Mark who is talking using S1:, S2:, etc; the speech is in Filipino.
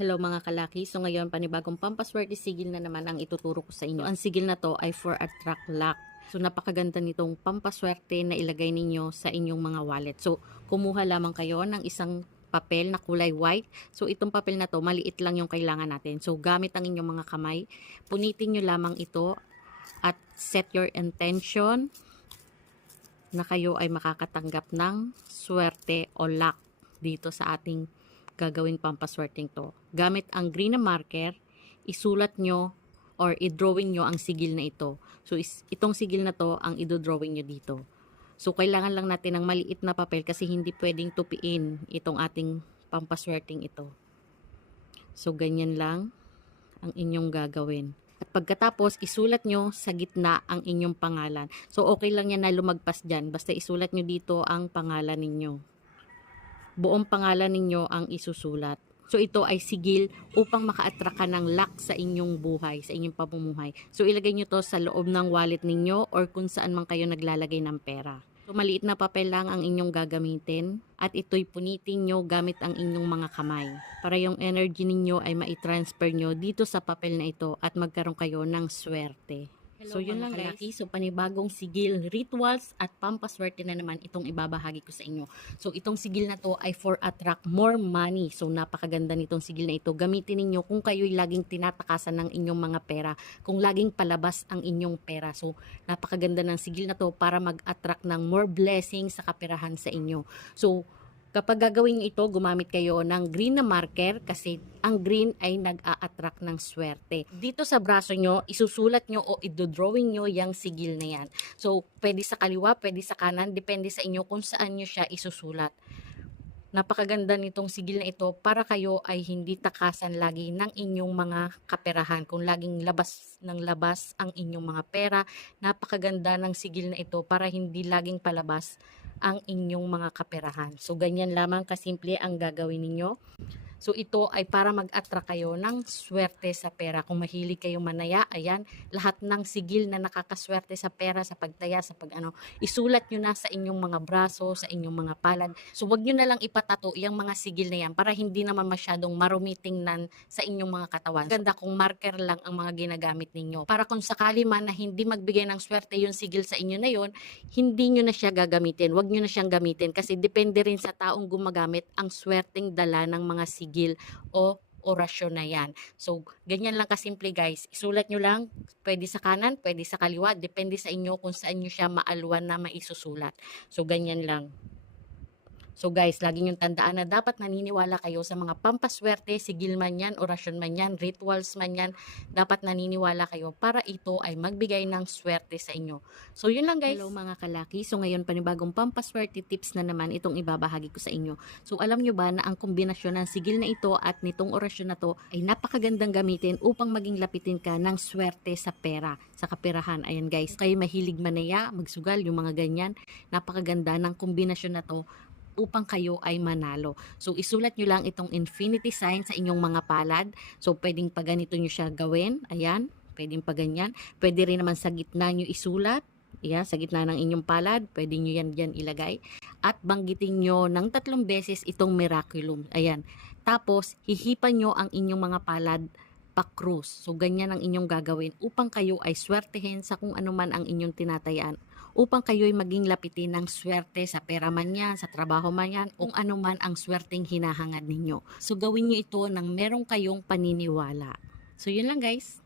S1: Hello mga kalaki. So ngayon, panibagong pampaswerte sigil na naman ang ituturo ko sa inyo. Ang sigil na to ay for attract luck. So napakaganda nitong pampaswerte na ilagay ninyo sa inyong mga wallet. So kumuha lamang kayo ng isang papel na kulay white. So itong papel na to, maliit lang yung kailangan natin. So gamit ang inyong mga kamay, punitin nyo lamang ito at set your intention na kayo ay makakatanggap ng swerte o luck dito sa ating gagawing pampaswerteng to. Gamit ang green na marker, isulat nyo or i-drawing nyo ang sigil na ito. So is, itong sigil na to ang i-drawing nyo dito. So kailangan lang natin ng maliit na papel kasi hindi pwedeng tupiin itong ating pampaswerteng ito. So ganyan lang ang inyong gagawin. At pagkatapos, isulat nyo sa gitna ang inyong pangalan. So okay lang yan na lumagpas dyan. Basta isulat nyo dito ang pangalan ninyo buong pangalan ninyo ang isusulat. So ito ay sigil upang maka-attract ka ng luck sa inyong buhay, sa inyong pamumuhay. So ilagay nyo to sa loob ng wallet ninyo or kung saan man kayo naglalagay ng pera. So maliit na papel lang ang inyong gagamitin at ito'y punitin nyo gamit ang inyong mga kamay para yung energy ninyo ay maitransfer nyo dito sa papel na ito at magkaroon kayo ng swerte. So yun lang guys. So panibagong sigil, rituals at pampaswerte na naman itong ibabahagi ko sa inyo. So itong sigil na to ay for attract more money. So napakaganda nitong sigil na ito. Gamitin ninyo kung kayo'y laging tinatakasan ng inyong mga pera. Kung laging palabas ang inyong pera. So napakaganda ng sigil na to para mag-attract ng more blessings sa kaperahan sa inyo. So Kapag gagawin ito, gumamit kayo ng green na marker kasi ang green ay nag-a-attract ng swerte. Dito sa braso nyo, isusulat nyo o idodrawing nyo yung sigil na yan. So, pwede sa kaliwa, pwede sa kanan, depende sa inyo kung saan nyo siya isusulat. Napakaganda nitong sigil na ito para kayo ay hindi takasan lagi ng inyong mga kaperahan. Kung laging labas ng labas ang inyong mga pera, napakaganda ng sigil na ito para hindi laging palabas ang inyong mga kaperahan. So, ganyan lamang kasimple ang gagawin ninyo. So, ito ay para mag-attract kayo ng swerte sa pera. Kung mahilig kayo manaya, ayan, lahat ng sigil na nakakaswerte sa pera, sa pagtaya, sa pag ano, isulat nyo na sa inyong mga braso, sa inyong mga palad. So, wag nyo na lang ipatato yung mga sigil na yan para hindi naman masyadong marumitingnan sa inyong mga katawan. Ganda kung marker lang ang mga ginagamit ninyo. Para kung sakali man na hindi magbigay ng swerte yung sigil sa inyo na yon, hindi nyo na siya gagamitin. Wag nyo na siyang gamitin kasi depende rin sa taong gumagamit ang swerteng dala ng mga sigil o orasyon na yan. So, ganyan lang kasimple guys. Isulat nyo lang, pwede sa kanan, pwede sa kaliwa, depende sa inyo kung saan nyo siya maalwan na maisusulat. So, ganyan lang. So guys, lagi niyong tandaan na dapat naniniwala kayo sa mga pampaswerte, sigil man yan, orasyon man yan, rituals man yan, dapat naniniwala kayo para ito ay magbigay ng swerte sa inyo. So yun lang guys. Hello mga kalaki. So ngayon panibagong pampaswerte tips na naman itong ibabahagi ko sa inyo. So alam nyo ba na ang kombinasyon ng sigil na ito at nitong orasyon na to ay napakagandang gamitin upang maging lapitin ka ng swerte sa pera, sa kaperahan. Ayan guys, kayo mahilig manaya, magsugal, yung mga ganyan. Napakaganda ng kombinasyon na to upang kayo ay manalo. So, isulat nyo lang itong infinity sign sa inyong mga palad. So, pwedeng pa ganito nyo siya gawin. Ayan, pwedeng pa ganyan. Pwede rin naman sa gitna nyo isulat. Ayan, sa gitna ng inyong palad, pwede nyo yan dyan ilagay. At banggitin nyo ng tatlong beses itong miraculum. Ayan. Tapos, hihipan nyo ang inyong mga palad pa-cruise. So, ganyan ang inyong gagawin upang kayo ay swertehin sa kung ano man ang inyong tinatayaan upang kayo'y maging lapitin ng swerte sa pera man yan, sa trabaho man yan, kung ano man ang swerteng hinahangad ninyo. So gawin nyo ito nang meron kayong paniniwala. So yun lang guys.